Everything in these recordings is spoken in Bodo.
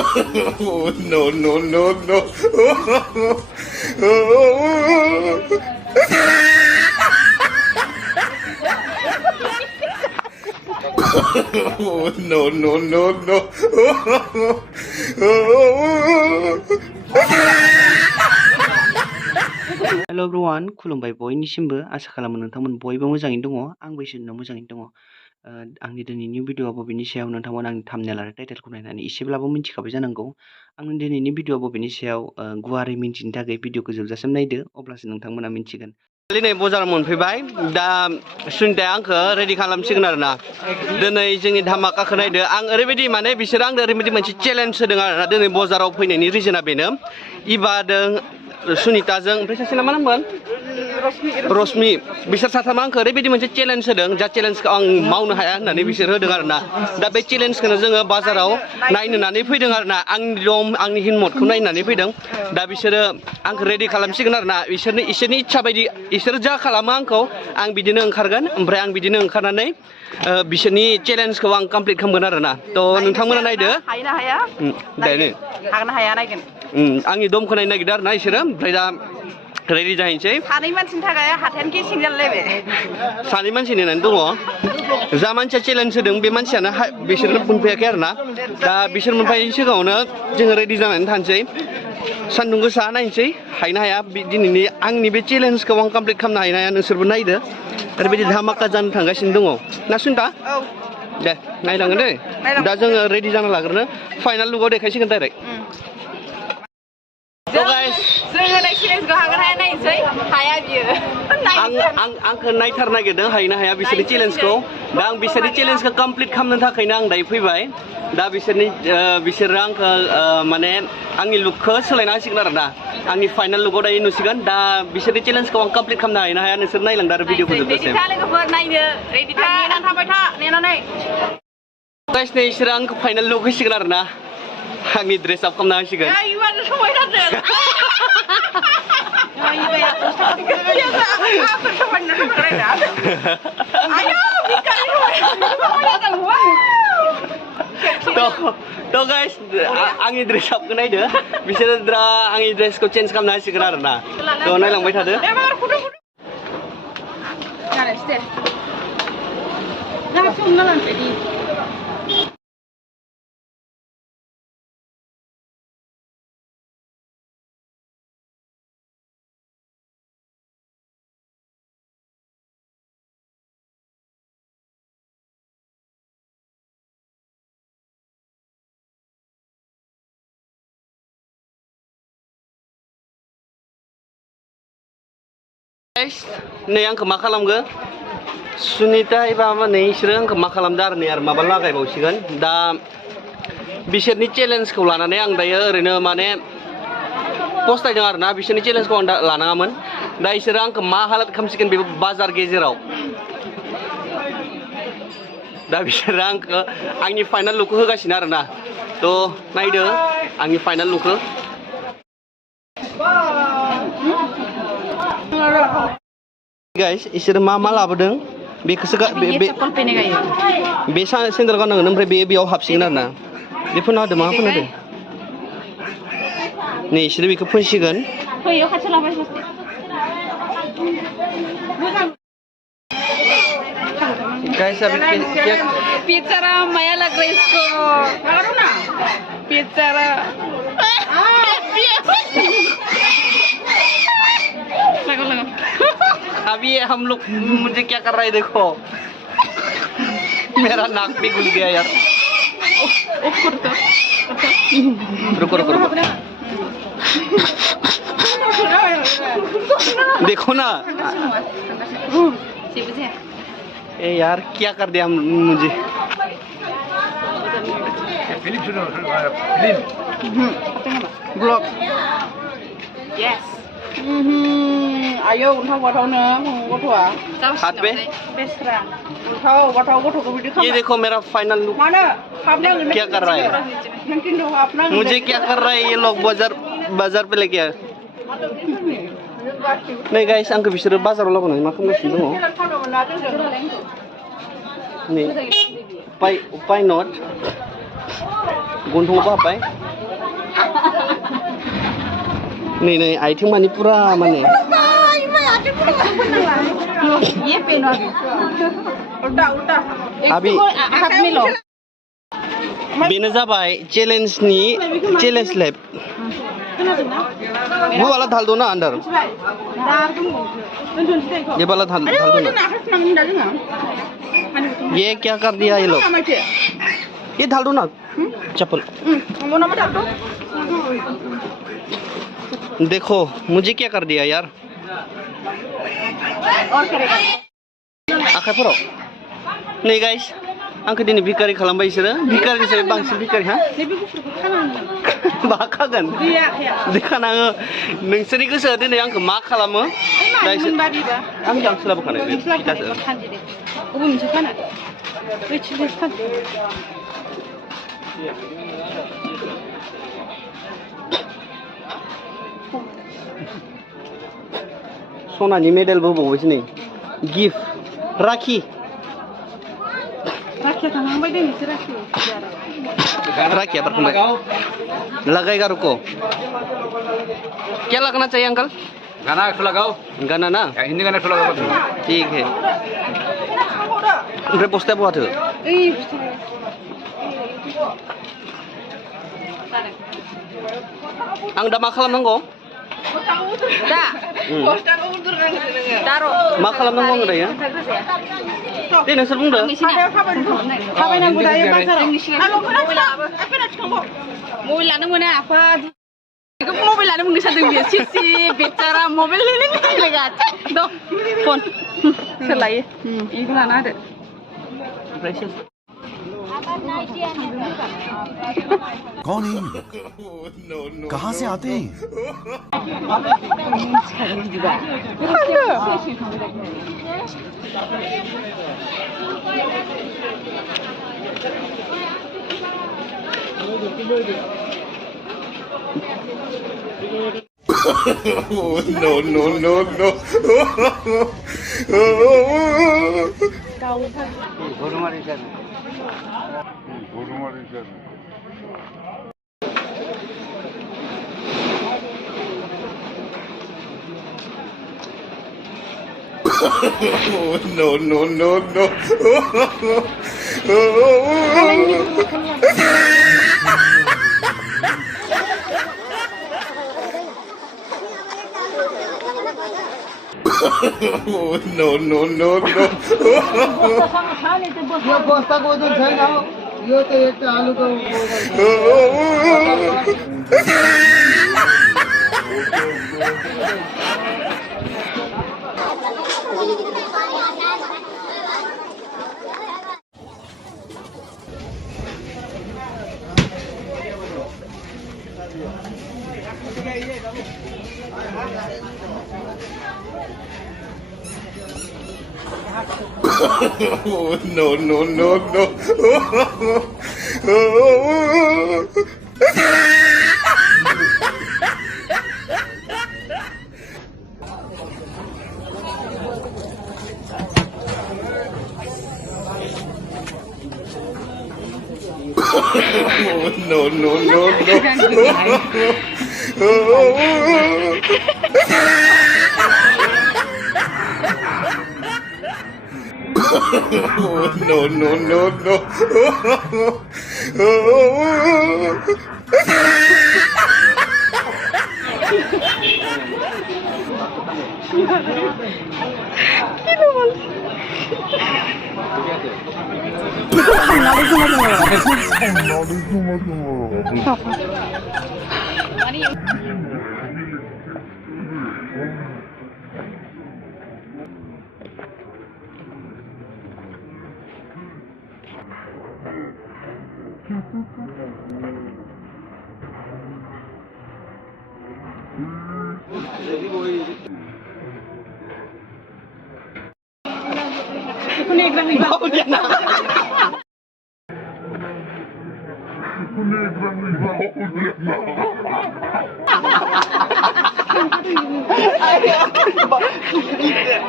Oh, no, no, no, no. Oh, no, no, no, no. Hello everyone, खुलुमबाय बयनिसिमबो आसा खालामो नोंथांमोन बयबो मोजाङैनो दङ आंबो इसोरनाव मोजाङैनो दङ आंनि दिनैनि भिडिअआ बबेनि सायाव नोंथांमोन आंनि थाम्बनेल आरो टाइटेलखौ नायनानै एसेब्लाबो मिन्थिखाबाय जानांगौ आंनि दिनैनि भिडिअआ बबेनि सायाव गुवारै मिन्थिनो थाखाय भिडिअखौ जोबजासिम नायदो अब्लासो नोंथांमोना मिन्थिगोन दिनै बाजाराव मोनफैबाय दा सुनिताया आंखौ रेडि खालामसिगोन आरोना दिनै जोंनि धामाकाखौ नायदो आं ओरैबायदि माने बिसोरो आंनो ओरैबायदि मोनसे चेलेन्ज होदों आरोना दिनै बाजाराव फैनायनि रिजोना बेनो इबादों सुनिताजों ओमफ्राय सासे मा नाममोन रश्मि बिसोर साथामा आंखौ ओरैबायदि मोनसे चेलेन्ज होदों जा चेलेन्जखौ आं मावनो हाया होननानै बिसोर होदों आरोना दा बे चेलेन्जखौनो जोङो बाजाराव नायनो होननानै फैदों आरोना आंनि दम आंनि हिम्मतखौ नायनानै फैदों दा बिसोरो आंखौ रेडि खालामसिगोन आरोना इसोरनि इच्छा बायदि इसोर जा खालामो आंखौ आं बिदिनो ओंखारगोन ओमफ्राय आं बिदिनो ओंखारनानै बिसोरनि चेलेन्जखौ आं कमप्लिट खालामगोन आरोना थ' नोंथांमोना नायदो हायोना हाया दानो हागोन हाया नायगोन आंनि दमखौ नायनो नागिरदों आरोना इसोरो ओमफ्य दा रेडि जाहैनोसै सानै मानसिनि थाखाय हाथायानो गेसिं जालायबाय सानै मानसि नेनानै दङ जा मानसिया चेलेन्ज होदों बे मानसियानो बिसोरनो मोनफैयाखै आरोना दा बिसोर मोनफैनायनि सिगाङावनो जोङो रेडि जानानै थानोसै सान्दुं गोसा नायनोसै हायोना हाया दिनैनि आंनि बे चेलेन्जखौ आं कमप्लिट खालामनो हायोना हाया नोंसोरबो नायदो ओरैबायदि धामाका जानो थांगासिनो दङ ना सुनिता दे नायलांगोन दे दा जोङो रेडि जाना लाग्रोनो फाइनाल लुकआव देखायसिगोन डाइरेक्ट आंखौ नायथार नागिरदों हायोना हाया बिसोरनि चेलेन्जखौ दा आं बिसोरनि चेलेन्जखौ कमप्लिट खालामनो थाखायनो आं दायो फैबाय दा बिसोरो आंखौ माने आंनि लुकखौ सोलायना होसिगोन आरोना आंनि फाइनाल लुकआव दायो नुसिगोन दा बिसोरनि चेलेन्जखौ आं कमप्लिट खालामनो हायोना हाया नोंसोर नायलांदो आरो भिडिअखौ जोबजासिम गाइस नै इसोरो आंखौ फाइनाल लुक होसिगोन आरोना आंनि ड्रेस आप खालामना होसिगोन तो गाइस आंनि ड्रेस आपखौ नायदो बिसोरो दा आंनि ड्रेसखौ चेन्ज खालामना होसिगोन आरोना तो नायलांबाय थादो नै आंखौ मा खालामगो सुनिता एबा नै इसोरो आंखौ मा खालामदो आरो नै आरो माबा लागायबावसिगोन दा बिसोरनि चेलेन्जखौ लानानै आं दायो ओरैनो माने पस्तायदों आरोना बिसोरनि चेलेन्जखौ आं लानाङामोन दा इसोरो आंखौ मा हालात खालामसिगोन बे बाजार गेजेराव दा बिसोरो आंखौ आंनि फाइनाल लुकखौ होगासिनो आरोना थ' नायदो आंनि फाइनाल लुकखौ गाइस इसोर मा लाबोदों बेखौसो बे सेन्देल गाननांगोन ओमफ्राय बेयाव हाबसिगोन आरोना बे फोना होदो मा फोना होदो नै इसोरो बेखौ फोनसिगोन गाइस अभी पिज्जा माया लग रहा है इसको ना पिज्जा अभी हम लोग मुझे क्या कर रहा है देखो मेरा नाक भी घुस गया यार रुको देखो ना ए यार क्या कर दिया मुझे ब्लॉग यस आयो उन्थाव बाथावनो गथ'आ हाथ पे बेसरा उन्थाव बाथाव गथ'खौ बिदि ये देखो मेरा फाइनल लुक क्या कर रहा है मुझे क्या कर रहा है ये लोग बाजार पे लेके नै गाइस आंखौ बिसोरो बाजाराव लाबोनानै मा खालामगासिनो दङ नै पाइ नट गन्थङाव हाबबाय Nih item mani pura mane. ये पेन उल्टा उल्टा Abi हाथ में लो बेनो जाबाय चेलेन्जनि चेलेन्ज लैब वो वाला डाल दो ना अंदर ये वाला डाल दो ना ये क्या कर दिया ये लोग ये डाल दो ना चप्पल देखो मुझे क्या कर दिया यार आखाइफोराव नै गाइस आंखौ दिनै भिखारि खालामबाय बिसोरो भिखारि हिसाबै बांसिन भिखारि हा मा खागोन देखानाङो नोंसोरनि गोसोआ दिनै आंखौ मा खालामो आं गांसो लाबोखानाय सनानि मेडेलबो होबावबायसो नै गिफ्ट राखि राखिया परफॉर्मेंस लगाएगा रुको क्या लगाना चाहिए अंकल गाना एक लगाओ गाना ना हिंदी गाना एक लगाओ ठीक है ओमफ्राय बस्ताया बहाथो आं दा मा खालामनांगौ दा दारो मा खालामनांगौ आङो दायो दे नोंसोर बुंदो थाबायनांगौ दायो बाजाराव मबाइल लानो मोना आफा मबाइल लानो मोनगोन सानदों बियो सिसि बेचारा मबाइल लागासिनो दं फन सोर लायो बेखौ लाना होदो कौन है कहाँ से आते हैं No, no, no, no. No, no, no, no. No, no, no, no. No, no, no, no. No, no, no, no. No, no, no,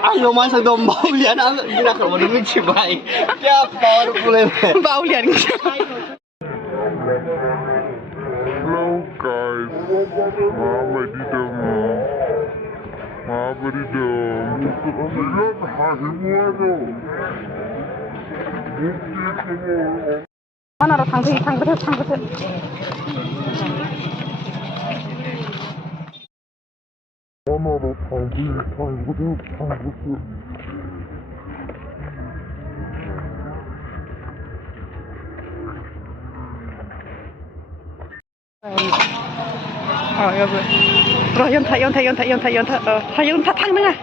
Ayo masuk dong baulian aku gila kalau udah mencobai ya power boleh baulian Hello guys. 하나로 당근해. 여기. 그럼 연타 탕능아.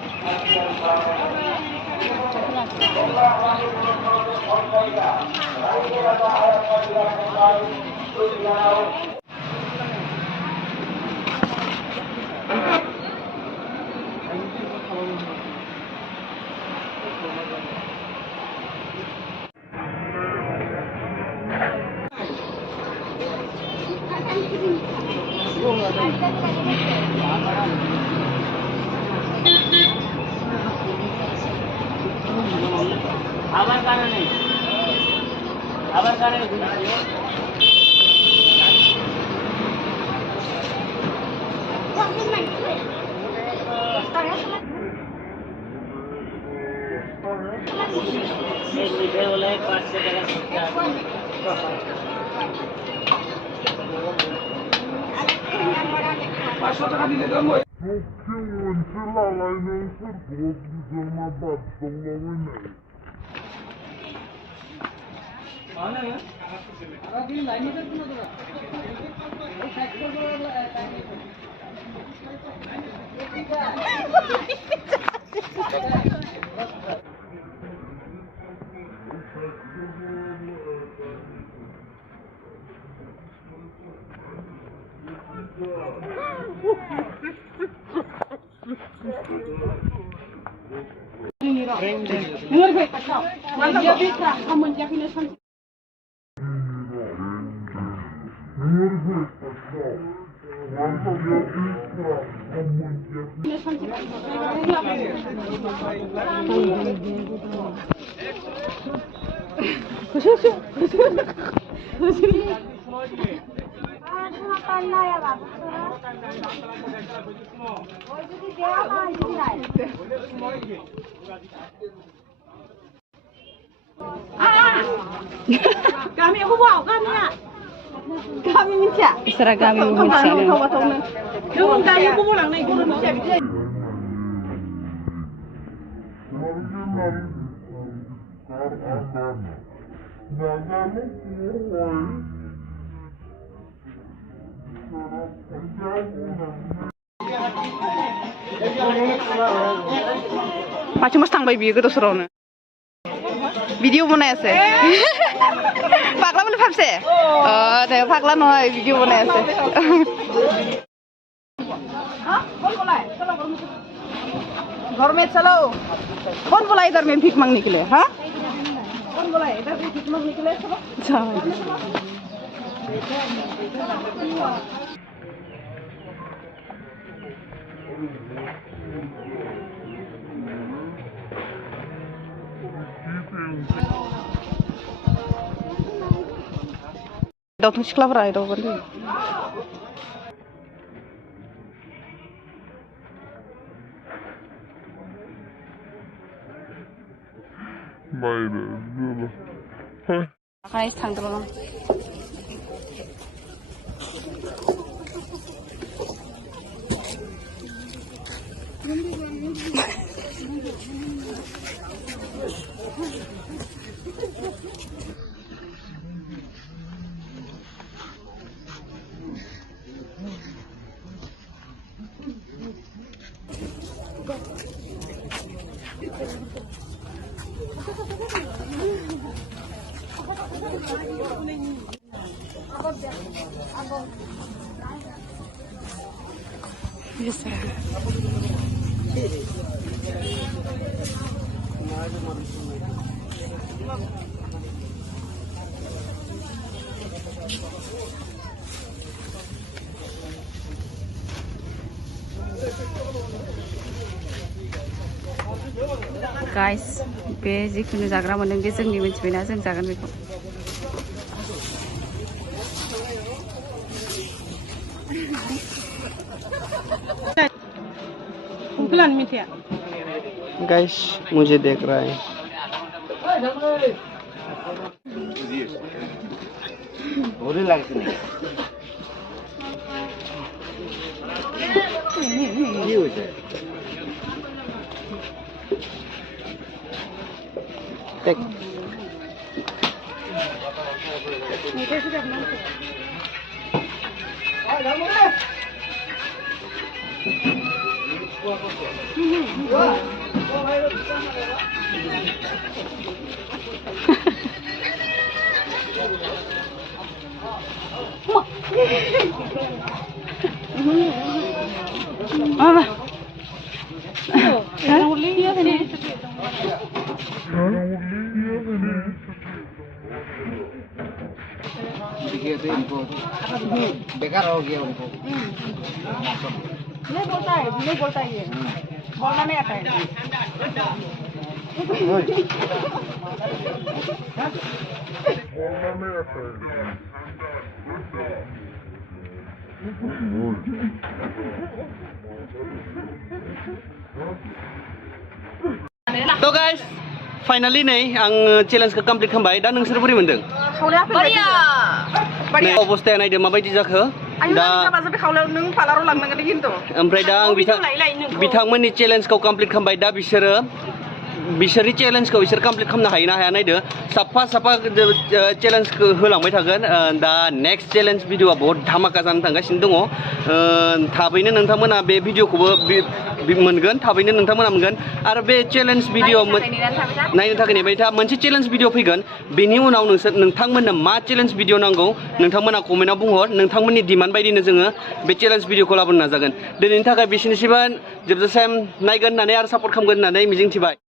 Kami aku bawa kami ya. Kami minta. Seragam kami minta. Yung kami po lang na ikulo mo. Macam mustang bayi gitu seronok. Video बनाया से पागला बोले भाब से नहीं पागला नहीं वीडियो बनाया से घर में चलो कौन बोला इधर में भीख मांगने के लिए हाँ कौन बोला इधर भीख मांगने के लिए चलो Daw siklafra daw bandi. Guys, tangdro. Yes, guys, be जिखुनु जाग्रा मोनदों बे जोंनि मोनथिबायना जों जागोन बेखौ उनकलान मिथिया गाइस मुझे देख रहा है बुरी लगती नहीं ये हो जाए देख Mama. Lihat ini. देखिए तो इनको बेकार हो गया उनको नहीं बोलता है ये बोलना नहीं आता है तो गाइस फाइनली नै आं चेलेन्जखौ कमप्लिट खालामबाय दा नोंसोर बोरै मोनदों नै अबस्थाया नायदो माबायदि जाखो दा ओमफ्राय दा आं बिथांमोननि चेलेन्जखौ कमप्लिट खालामबाय दा बिसोरनि चेलेन्जखौ बिसोर कमप्लिट खालामनो हायो ना हाया नायदो साफा चेलेन्जखौ होलांबाय थागोन दा नेक्स्ट चेलेन्ज भिडिअआ बहुत धामाका जानो थांगासिनो दङ थाबैनो नोंथांमोना बे भिडिअखौबो मोनगोन थाबैनो नोंथांमोना मोनगोन आरो बे चेलेन्ज भिडिअ नायनो थाखाय नेबाय था मोनसे चेलेन्ज भिडिअ फैगोन बेनि उनाव नोंथांमोननो मा चेलेन्ज भिडिअ नांगौ नोंथांमोना कमेन्टआव बुंहर नोंथांमोननि डिमान्ड बायदिनो जोङो बे चेलेन्ज भिडिअखौ लाबोनो नाजागोन दिनैनि थाखाय बिसिनिसिम जोबजासिम नायगोन होननानै आरो सापर्ट खालामगोन होननानै मिजिंथिबाय